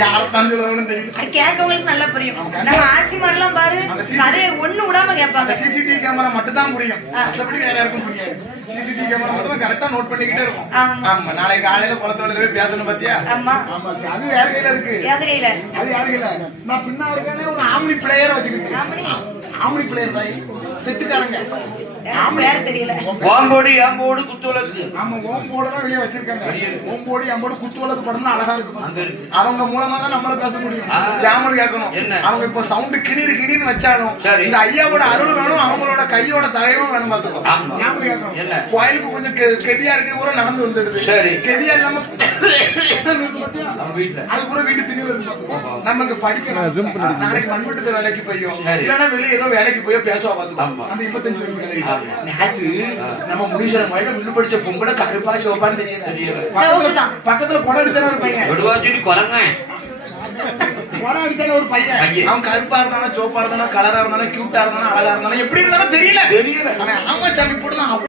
யாரத்தான் சொல்லுவாங்கன்னு தெரியல. கேட்கவங்களுக்கு நல்லா புரியும். நம்ம ஆட்சி மாதிரிலாம் பாரு, கதையை ஒண்ணு விடாம கேட்பாங்க. சிசிடிவி கேமரா மட்டும் தான் புரியும், மற்றபடி வேற யாருக்கும் புரியாது. சிசிடிவி கேமரா மட்டும் தான் கரெக்டா நோட் பண்ணிக்கிட்டே இருக்கும். ஆமா, நாளைக்கு காலையில குளத்தோட போய் பேசணும் பாத்தியா? ஆமா, அது வேற கையில இருக்கு. யாரு கையில? அது யாரு கையில? நான் பின்னா இருக்கானே ஒரு ஆம்னி பிளேயர் வச்சுக்கிட்டு. ஆம்னி பிளேயர் தான் செட்டுக்காரங்க. வேற தெரியல. ஓம்போடு ஏம்போடு குத்துவலக்கு. ஆமா, ஓம்போடு தான் வெளியே வச்சிருக்காங்க. ஓம்போடு ஏம்போடு குத்துவலக்கு படம்னா அழகா இருக்கும். அவங்க மூலமா தான் நம்மள பேச முடியும். ஜாமல் கேட்கணும். அவங்க இப்ப சவுண்ட் கிணீர் கிணீர்னு வச்சாலும் இந்த ஐயாவோட அருள் வேணும், அவங்களோட கையோட தயவும் வேணும். பாத்துக்கோ, ஜாமல் கேட்கணும். கோயிலுக்கு கொஞ்சம் கெதியா இருக்கு கூட நடந்து வந்துடுது. கெதியா இல்லாம அது கூட வீட்டு திணிவு. நமக்கு படிக்கணும். நாளைக்கு மண்வெட்டத்து வேலைக்கு போயும், இல்லைன்னா வெளியே ஏதோ வேலைக்கு போய் பேசுவா. பாத்துக்கோ, அந்த 25 வயசு நேத்து நம்ம முடிஞ்ச மாதிரி விண்ணு படிச்ச பொம்பளை கருப்பா சோப்பான்னு தெரியல. பக்கத்துல கொடை அடிச்சான ஒரு பையன், கொடை அடிச்சான ஒரு பையன். அவன் கருப்பா இருந்தானா, சோப்பா இருந்தானா, கலரா இருந்தானா, கியூட்டா இருந்தானா, அழகா இருந்தானா, எப்படி இருந்தாலும் தெரியல. ஆமா சாமி போட்டுதான்.